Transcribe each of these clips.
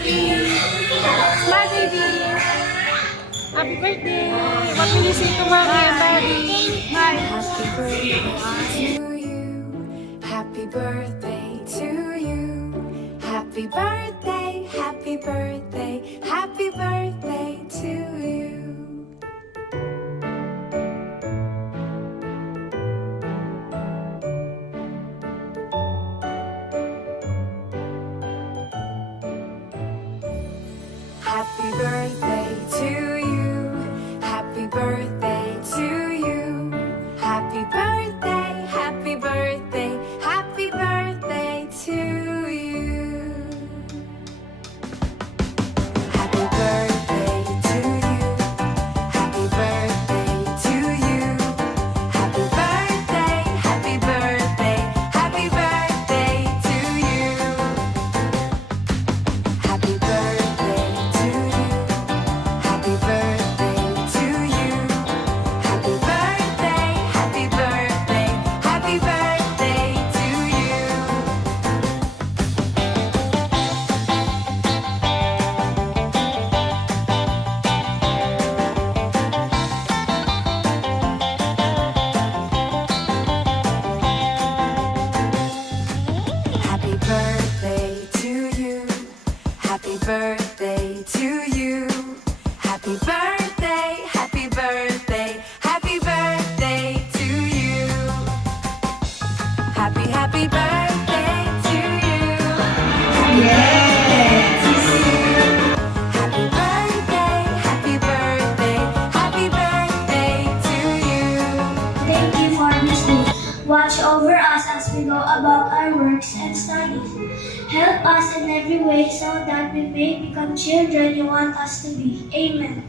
Smile, baby. Happy birthday. What will you say to mommy and daddy? Smile. Happy birthday to you. Happy birthday to you. Happy birthday, happy birthday, happy birthday to you. Happy birthday to you. Happy birthday to you. Happy birthday, happy birthday, happy birthday to you. Happy birthday to you. Happy birthday to you. Happy birthday, happy birthday, happy birthday to you. Happy birthday to you. Happy birthday to you. Happy birthday, happy birthday, happy birthday to you. Happy birthday to you. Happy birthday to you. Happy birthday, happy birthday, happy birthday to you. Happy birthday to you. Happy birthday, happy birthday, happy birthday to you. Thank you for this day. Watch over us as we go about our works and studies. Help us in every way so that we may become children you want us to be. Amen.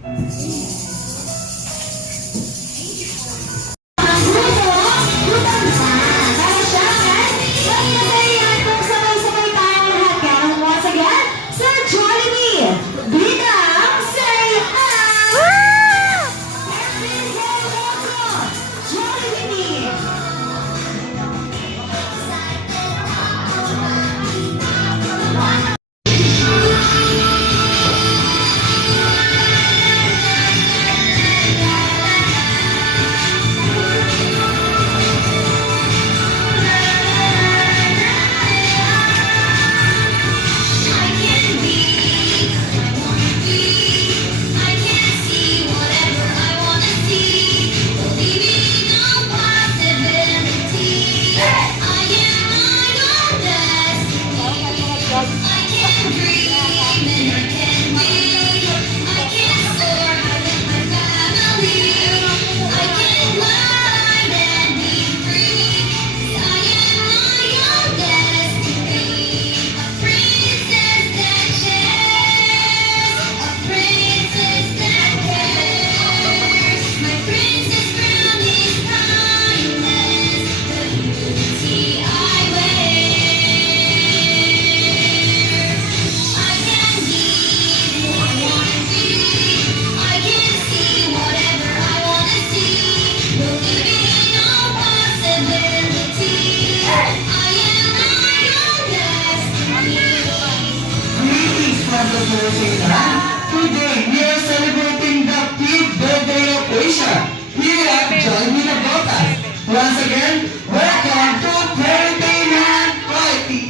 Today, we are celebrating the 5th birthday of Asia here at Johnny Nabotas. Once again, welcome to Birthday Man Party!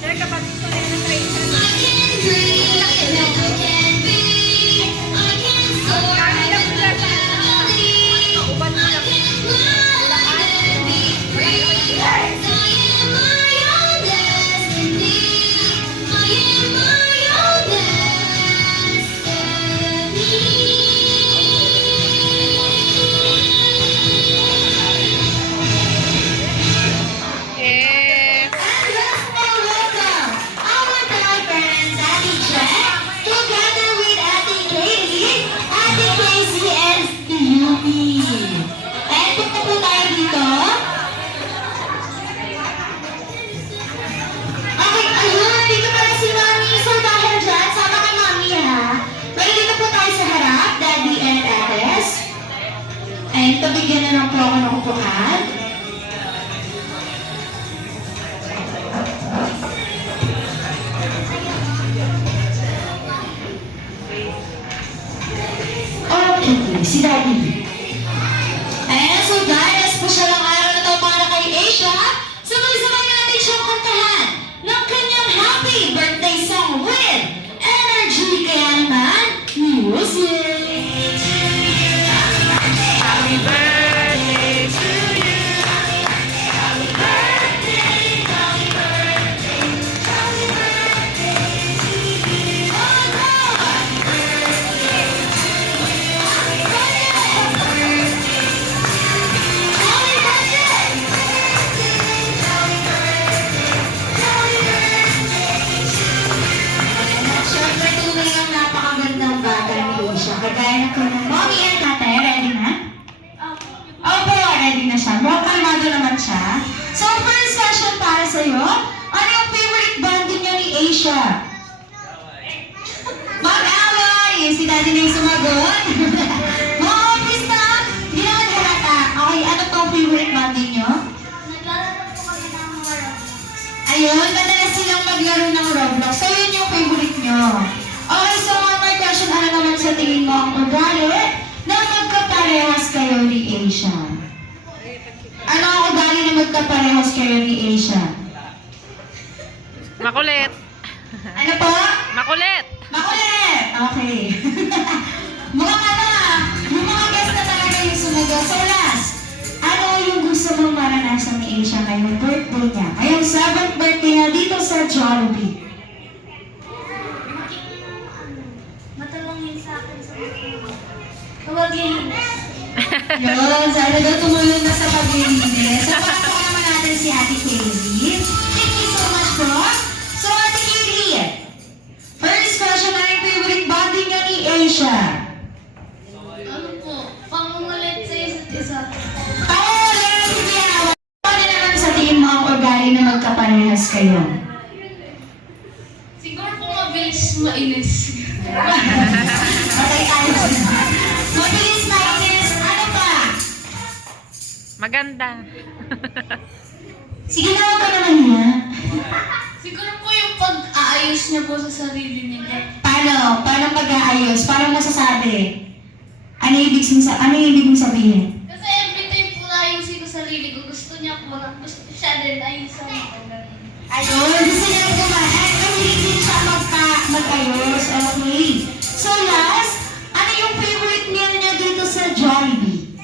Sir, kapatid ko na yung Rachel. Bigyan na lang po ako ng upuan. Asia? Mag-away! Si Daddy na yung sumagot. Mga office na, hindi naman halata. Okay, ano po ang favorite bonding nyo? Naglalaro po kami ng mga Roblox. Ayun, madalas silang maglaro ng Roblox. So, yun yung favorite nyo. Okay, so one more question. Ano naman sa tingin mo ang ugali na magkaparehas kayo ni Asia? Ano ang ugali na magkaparehas kayo ni Asia? Makulit. Ano po? Makulit. Makulit! Okay. Mukhang ano yung mga guest na talaga yung sumagot. So last, ano yung gusto mong maranasan ni Asia ngayong birthday niya? Ngayong 7th birthday niya dito sa Jollibee. Matulungin sa akin sa mga kawagihan. Yun, sana daw tumulong na sa paglilinis. So, pakasama naman natin si Ate Kaylee. Thank you so much, po. So, Ate Kaylee, first question, ano yung favorite bonding niya ni Asia? Ano po? Pangungulit sa isa't isa. Paulit! Sige, ano naman sa tingin mo ang ugali na magkaparehas kayo? Siguro po mabilis mainis. Okay, tayo. Mabilis na inis. Ano pa? Maganda. Sige na, huwag ka naman niya. Siguro po yung pag-aayos niya po sa sarili niya. Paano? Paano pag-aayos? Paano masasabi? Ano yung ibig mong sabihin? Kasi every time po naayusin ko sarili ko, gusto niya po, gusto siya din ayusin ko. Ayun, gusto niya kumain. Kasi hindi siya mag-ayos. Okay. So last, ano yung favorite meal niya dito sa Jollibee?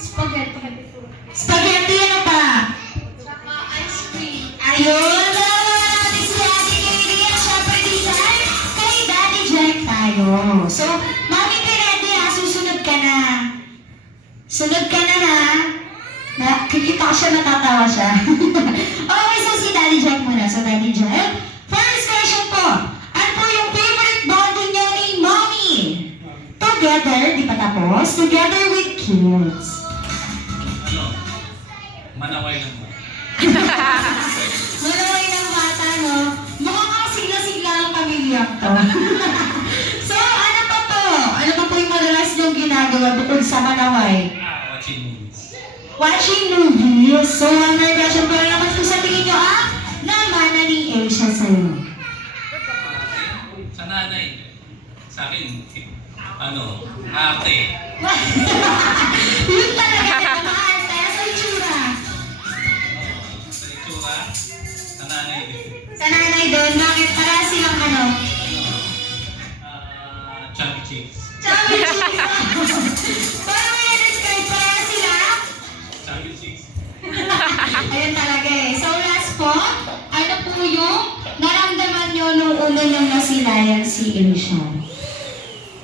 Spaghetti. Spaghetti, ano pa? Saka ice cream. Ayun, dalawa natin si Ate Kaylee at syempre dito kay Daddy Jack tayo. So, Mami Pirete ha, susunod ka na. Sunod ka na ha. Kikita ko siya, natatawa siya. Okay, so si Daddy Jack muna. So Daddy Jack, first question po. Ano po yung favorite bonding niya ni Mommy? Together, di pa tapos? Together with kids. Ano? Manaway lang mo. Malaway ng bata, no? Mukhang ang sigla-sigla ang pamilyang to. So, ano pa po? Ano pa po yung madalas niyong ginagawa bukod sa manaway? Watching movies. Watching movies. So, one more question po naman po sa tingin niyo, namana ni Asia sa'yo. Sa nanay. Sa akin, ano, ate. Yun talaga, naman. Kaya sa itsura. Sa itsura, sa nanay din. Sa nanay doon, bakit? Para silang ano? Chubby cheeks. Chubby cheeks. Parang may describe para sila? Chubby cheeks. Ayun talaga eh. So last po, ano po yung naramdaman nyo nung una niyong nasilayan si Asia?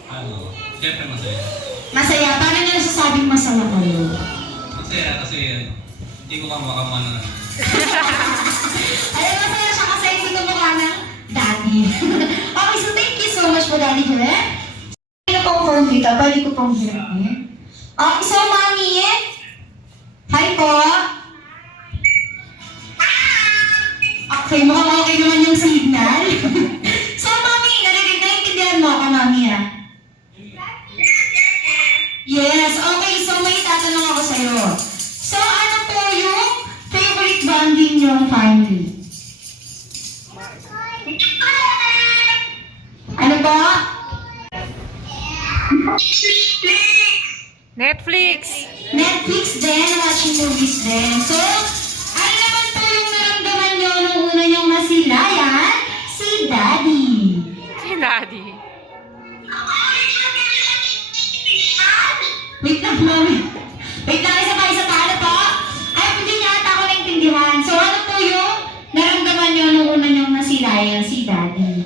Ano, siyempre masaya. Masaya. Paano niyo nasasabing masaya kayo? Masaya kasi hindi ko kamakama na. Ayun, masaya siya kasi hindi ko mukha ng daddy. Okay, so thank you so much po, Daddy Juliet. Ano pong form dito? Bali ko pong hirap niya. Okay, so Mami, hi po. Okay, mukhang okay naman yung signal. So Mami, naiintindihan mo ako, Mami, ah? Yes, okay, so may tatanong ako sa'yo. So ano po yung favorite bonding niyong family? Ano po? Netflix. Netflix din, watching movies din. So, ano naman po yung naramdaman niyo nung una niyong nasilayan? Si Daddy. Si Daddy. Wait lang, Mami. Wait lang, isa pa. Ano po? Ay, hindi niya ata ako naintindihan. So, ano po yung naramdaman niyo nung una niyong nasilayan si Daddy?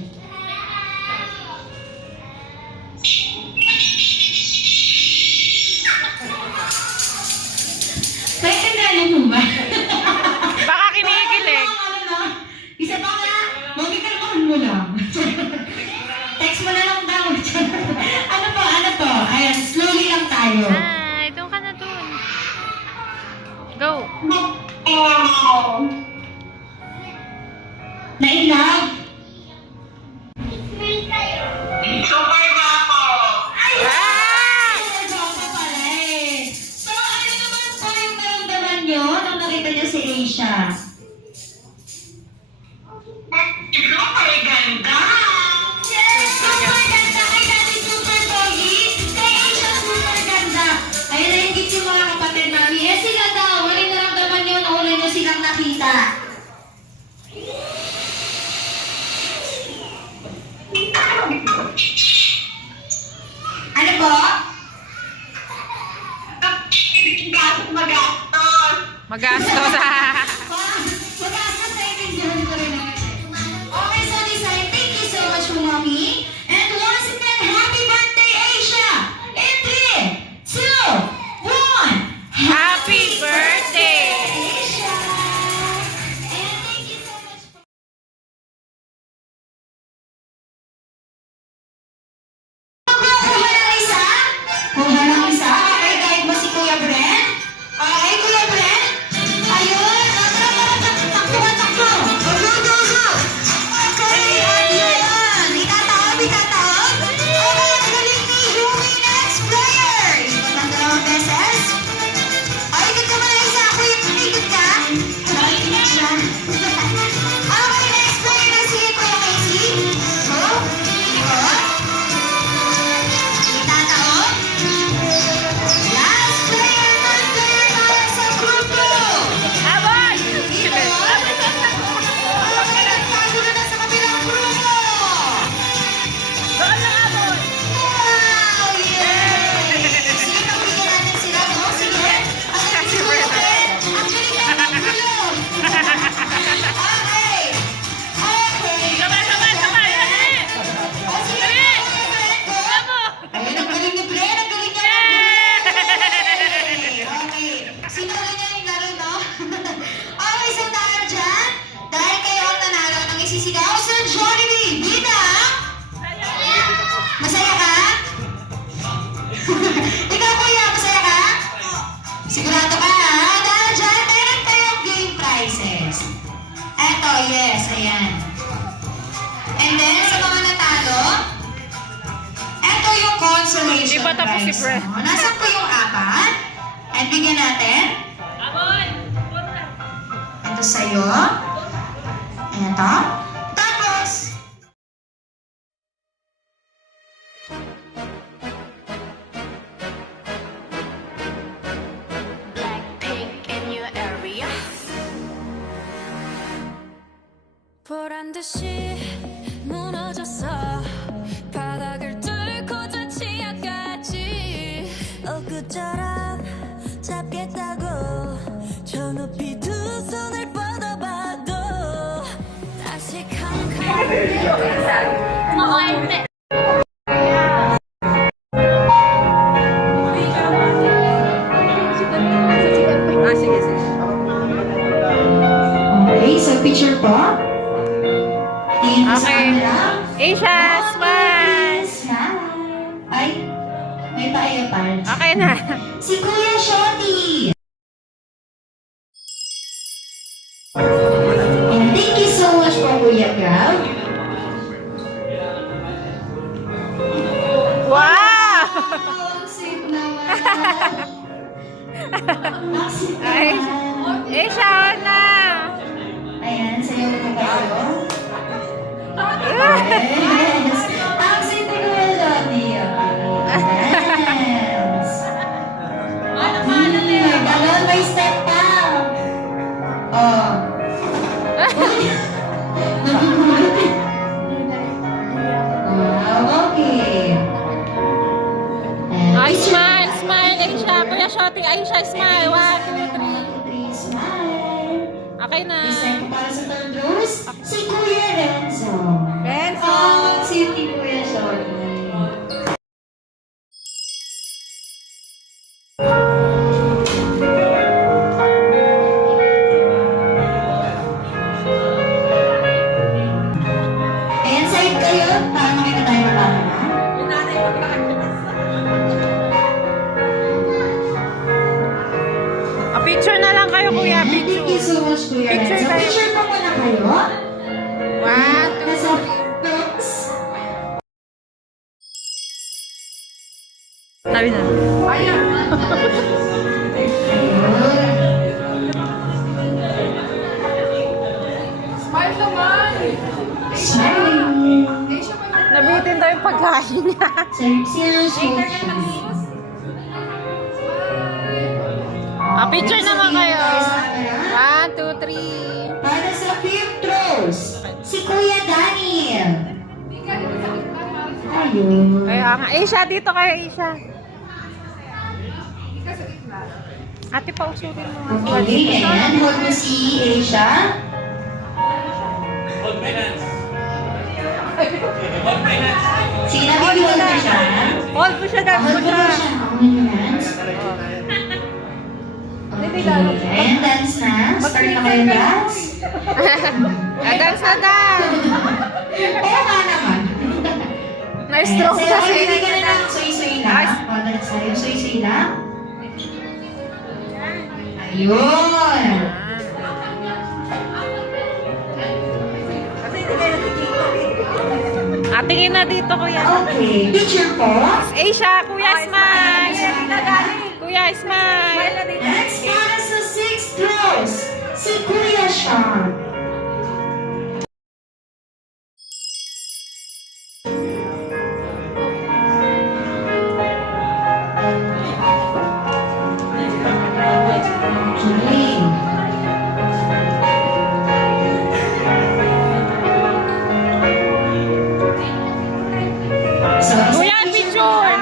Naintindihan niyo po ba? Baka kinikilig. Isa pa nga, Mami, kalmahan mo lang. Text mo na lang daw. Ano po? Ayan, slowly lang tayo. Ay, doon ka na doon. Go. Na in love? siya. Super ganda! Yes! Super ganda kay Daddy Super Pogi! Kay Asia super ganda! Ayun na yung gift yung mga kapatid mami. Eh sila daw, wala yung naramdaman yun o wala nyo silang nakita. Ano po? Magastos. Magastos sa intindihan ko rin. Okay, so design, thank you so much po, Mommy. And once again, happy birthday, Asia! In 3, 2, 1, Happy birthday! Asia! And thank you so much po. Kuha ng isa? Kuha ng isa? Okay, kahit ba si Kuya Bren? Okay, Kuya Bren? Ayun! Takbo! Go! Okay, ayun! Itataob! Okay, galing ni Yumi next player! Ikot ang dalawang beses. Ay, ikot ka muna isa! Kuya, ikot ka? Nakikinig siya. Okay, next player na si Kuya Casey. Go! Ikot. Itataob. Last player, third player para sa grupo. Abay! Tago na sa kabilang grupo. Doon lang abon! Wow! Yes! Sige, pagbigyan natin sila, no? Sige. Ang galing mo, Ben. Ang galing naman ng gulong. Okay. Sabay! Dali! O, sige, Ben. Go. Ayun, ang galing ni Ben. Ang galing niya. Okay. Sino ulit niya yung laro, no? Okay, so dahil dyan, dahil kayo ang nanalo ng isisigaw, Sir Jollibee, Bida! Masaya ka? Ikaw, kuya, masaya ka? Sigurado ka, ha? Dahil dyan, meron kayong game prizes. Eto, yes, ayan. And then, sa mga natalo, eto yung consolation Di ba tapos si prize. Brent? No? Nasaan po yung apat? And bigyan natin. Abon! Ito sa'yo. Ito. Tapos, Blackpink in your area. 보란 듯이 무너졌어. 바닥을 뚫고 저 치아까지. 엊그처럼 잡겠다고 저 높이 두 손을 뻗어봐도 다시 Ah, sige. okay, so picture po. Tingin po sa Okay. camera. Asia, smile! Smile. Ay, may pa-air part. Okay na. Si Kuya Shoti. And thank you so much for Kuya Crowd. Wow! Ang sweet naman. Ang sweet Ay, naman. Asia, on na! Ayan, sayo po kayo. Yes. Ang sweet ni Kuya Shoti. Yes. May galon, may step pa. Oh. Wow, okay. And Ay, smile! Smile, Asia! Kuya Shoti, Asia, smile! 1, 2, 3. Please smile. Okay na. This time po para sa third rows, si Kuya Renzo. Renzo! Oh, si Kuya Shorty. Ayan, side kayo para makita tayo ng camera. Picture na lang kayo, kuya. Thank you Picture. so much, Kuya Picture Renzo. tayo. Picture pa muna kayo. 1, 2, Nasa box. Sabi na. Ayun. yung pagkain niya. Sino suot siya? Picture naman kayo. 1, 2, 3. Para sa fifth rows, si Kuya Daniel. Ayun. Kaya nga. Asia, dito kayo, Asia. Ate, pausurin mo. Okay, ayan. Hold mo si Asia. Hold my hands. Hold my hands. Sige na, baby, hold mo siya. Hold mo siya, dad mo Hold mo siya. siya. Hold mo hands. Okay, ayan, dance na. Start na kayo dance. Dance na, dad. Oo nga naman. Na-stroke Ayan, kasi. sa'yo, bibigyan na lang. Soy-soy lang. Padala sa'yo. Soy-soy lang. Ayun. Tingin na dito, kuya. Okay. Picture po. Asia, kuya, smile. Kuya, smile. Next para sa sixth rows, si Kuya Sean. Okay. So, Kuya, picture.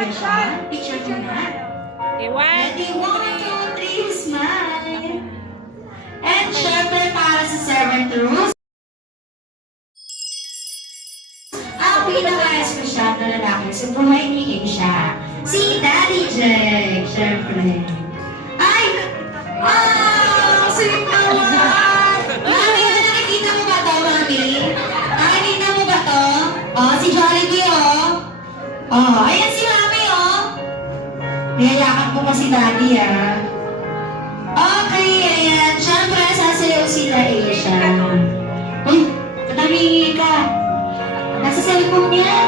Picture ko na. Okay, 1, Ready? 1, 2, 3, smile. And syempre para sa seventh rows, ang pinaka-espesyal na lalaki sa buhay ni Asia, si Daddy Jake, syempre. Ay! Sweet naman! Mami, nakikita mo ba to, Mami? Nakikita mo ba to? Oh, si Jollibee, oh. Oh, ayan si Mami, oh. Niyayakap ko pa si Daddy, ah. Okay, ayan. Siyempre, sasayaw sila, Asia. Uy, patamihingi ka. Nasa cellphone niya.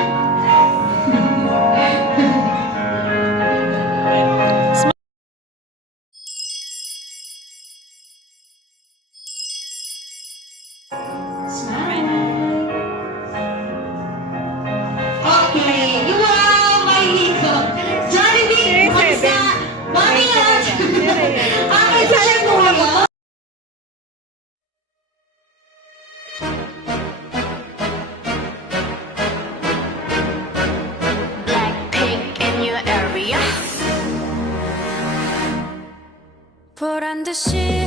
Smile. Okay. Wow, my hiko. Jollibee, basta. Mami, yan. Okay, picture mo kayo. Blackpink in your area. 보란 듯이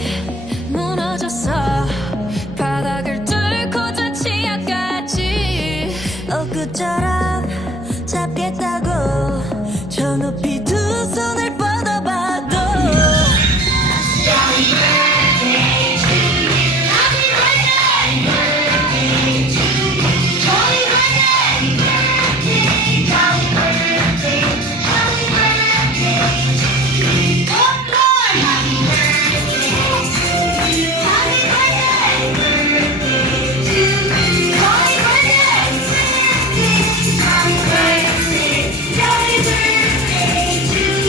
무너졌어. 바닥을 뚫고 저 지하까지. 엊그처럼 잡겠다고 저 높이 두 손을 뻗어봐도.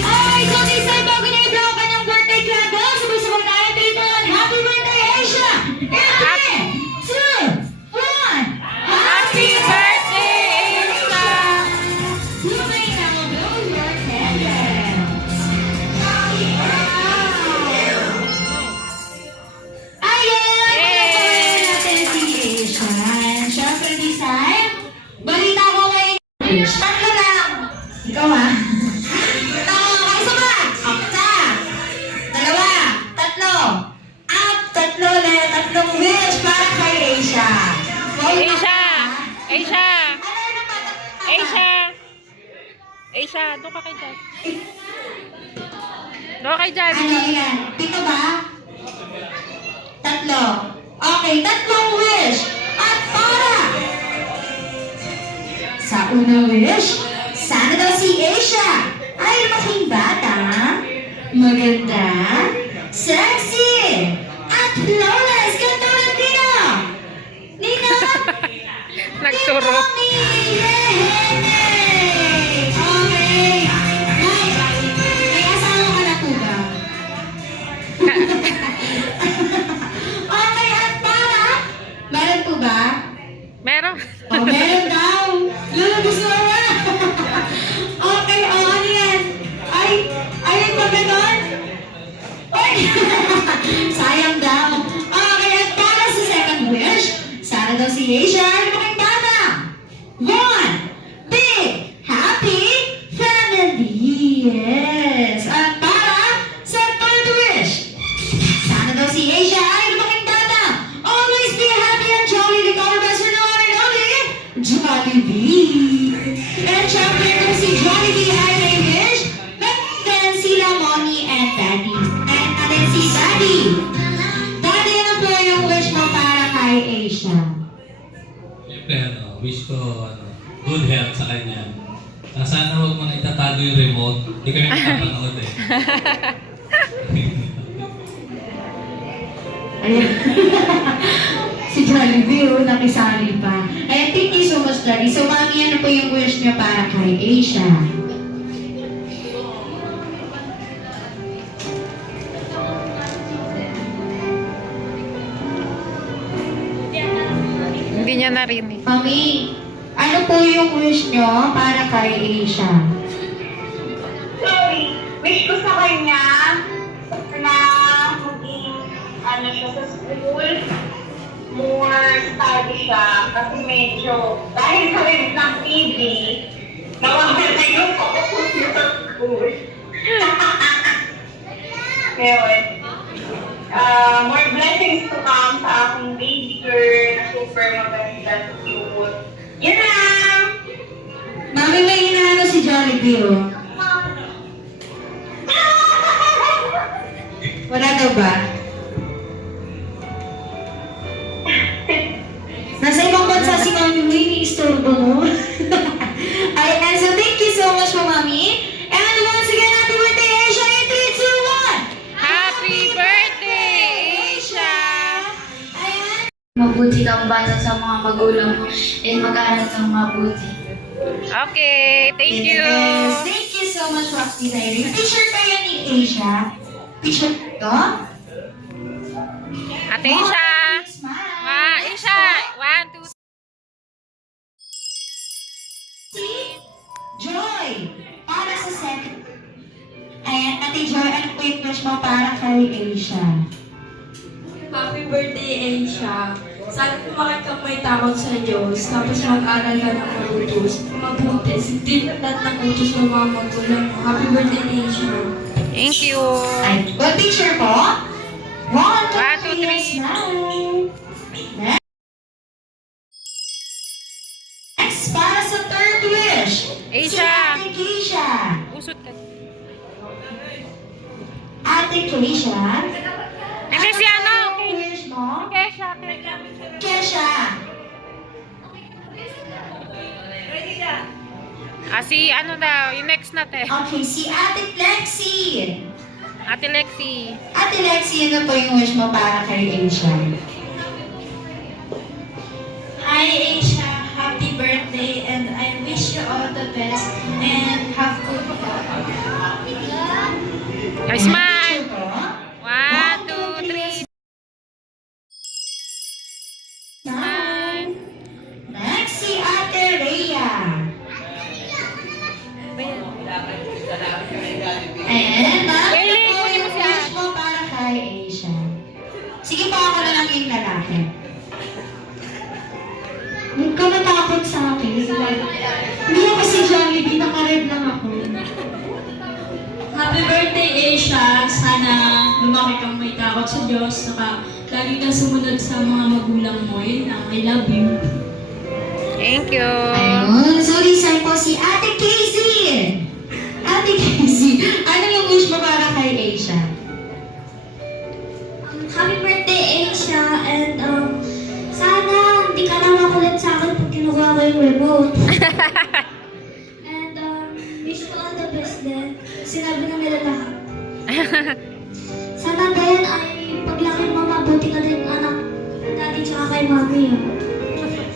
Ay, so this time bago niya i-blow ka ng birthday candle, sabay-sabay tayo dito. Happy birthday, Asia! In 3, 2, 1. Happy birthday, Asia! You may now blow your candles. Ayan! Pinapawalan natin si Asia. And syempre this time, balita ko ngayon. Tatlo lang. Ikaw ah. Dalawa, tatlo. At tatlong wish para kay Asia. Asia! Asia! Asia! Asia, doon ka kay dad. Doon ka kay dad. Ano yan? Pito ba? Tatlo. Okay, tatlong wish. At para sa unang wish, sana daw si Asia ay lumaking bata, maganda, sexy, at flawless katulad Nino. Nino! Nagturo. Mami! Yay! Okay. Ay, may asawa ka na po ba? Okay, at para? Meron po ba? Meron. Oh, meron daw. Lalabas na Sana daw si Asia ay lumaki bata. One big happy family. Yes. At para sa third wish, sana daw si Asia ay lumaki bata. Always be happy and jolly like our best friend, the one and only Jollibee. And syempre kung si Jollibee ay may wish, then sila mommy and daddy. And natin si daddy. Daddy, ano po yung wish mo para kay Asia? Siyempre, wish ko, good health sa kanya. Sana huwag mo na itatago yung remote. Hindi kami makapanood eh. Ayan. Si Jollibee, nakisali pa. Ayan, thank you so much, Daddy. So, mami, ano po yung wish niyo para kay Asia? Hindi niya narinig. Mami, ano po yung wish niyo para kay Asia? Sorry, wish ko sa kanya na maging ano siya sa school, more study siya kasi medyo dahil sa rin ng TV, nawawala yung focus niya sa school. Ngayon, more blessings to come sa aking baby girl na super maganda, cute. Yun lang! Mami, may hinahanap si Jollibee, oh. Wala daw ba? Nasa ibang bansa si Mami, ini-istorbo mo. Ayan, so thank you so much po, Mami. And once again, happy birthday, Asia! In 3, 2, 1! Happy birthday, Asia! Ayan. Mabuti kang bata sa mga magulang mo and mag-aral kang mabuti. Okay, thank you. Yes, thank you so much, Roxy Diary. Picture kayo ni Asia. Picture ko. Ate Asia. Smile. Asia. 1, 2, Joy. Para sa second. Ayan, Ate Joy, ano po yung wish mo para kay Asia? Happy birthday, Asia. Sana pumakit kang may takot sa Diyos, tapos mag-aral ka ng mabuti. Hindi lahat ng utos ng mga magulang mo. Happy birthday, Asia. thank you. Ay, good picture po. 1, 2, 3, 3. smile. Next, para sa third wish. Si Asia. Ate Keisha. Usot ka. Ate Keisha. Hindi si ano? Ang wish mo? Kesha. Kesha. Si ano daw, yung next natin. Okay, si Ate Lexi. Ate Lexi. Ate Lexi, ano po yung wish mo para kay Asia? Hi Asia, happy birthday and I wish you all the best and have good health. Okay, smile. Picture po. 1, 2, 3. Smile. Next, si Ate Rhea. And, ano po yung wish mo para kay Asia? Sige po, ako na lang yung lalaki. Huwag ka matakot sa akin. Hindi ako si Jollibee, nakared lang ako. Happy birthday, Asia. Sana lumaki kang may takot sa Diyos. Saka lagi kang sumunod sa mga magulang mo. Yun lang. I love you. Thank you. Ayun, so resign po si Ate Casey. Ate Casey, ano yung wish mo para kay Asia? Happy birthday Asia and sana hindi ka na makulit sa akin pag kinukuha ko yung remote. And wish ko all the best din. Sinabi na nila lahat. Sana din ay paglaki mo mabuti ka din anak daddy tsaka kay mami.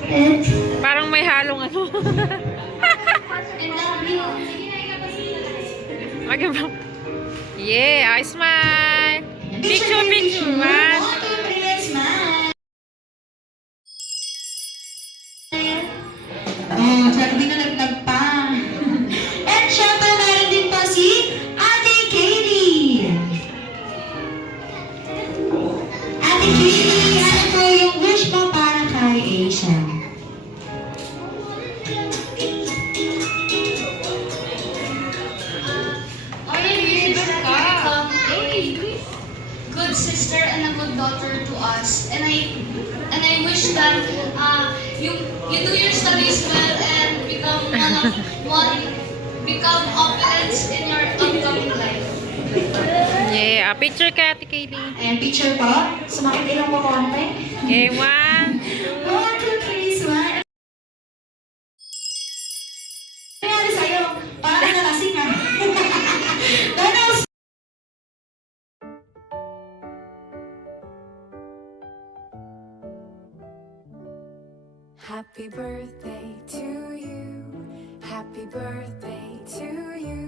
And Parang may halong ano. I love you. Okay ba? Yeah, I smile. Picture. 1, 2, 3. Smile. Oh, sabi na naglag pa. And syempre, meron din po si Ate Katie. Ate Katie, ano po yung wish mo para kay Asia? you do your studies well and become opulent in your upcoming life. Yeah, picture ka, Ate Kaylee. Ayan, picture po. Sumakit ilong ko konti. Okay, 1, 1, 2, 3, smile. Nangyari sa'yo? Parang nalasing ah. Thanos! Happy birthday to you. Happy birthday to you.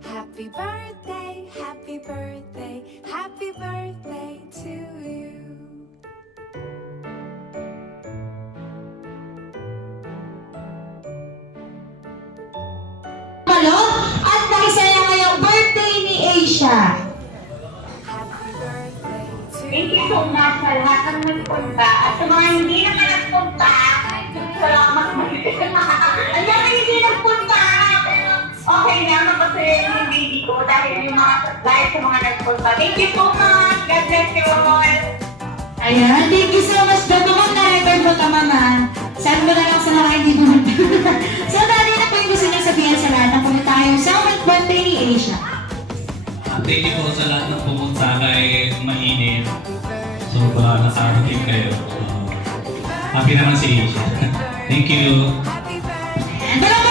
Happy birthday, happy birthday, happy birthday to you. Malo at nakisaya ngayong birthday ni Asia. Happy birthday to Thank you so much sa lahat ng nagpunta. At sa mga hindi naman nagpunta, salamat mo. Ang dami hindi nagpunta. Okay na, napasaya yung baby ko dahil sa mga nagpunta. Thank you so much. God bless you all. Ayan, thank you so much. Bago kong na-record mo ka, Mama. Saan mo na lang sa mga hindi pumunta. So, dali na po yung gusto niya sabihin sa lahat na pumunta kayo sa birthday ni Asia. Thank you po sa lahat ng pumunta kahit mainit. Sobra nakarating kayo. Happy naman si Asia. Thank you. happy birthday. Ayan,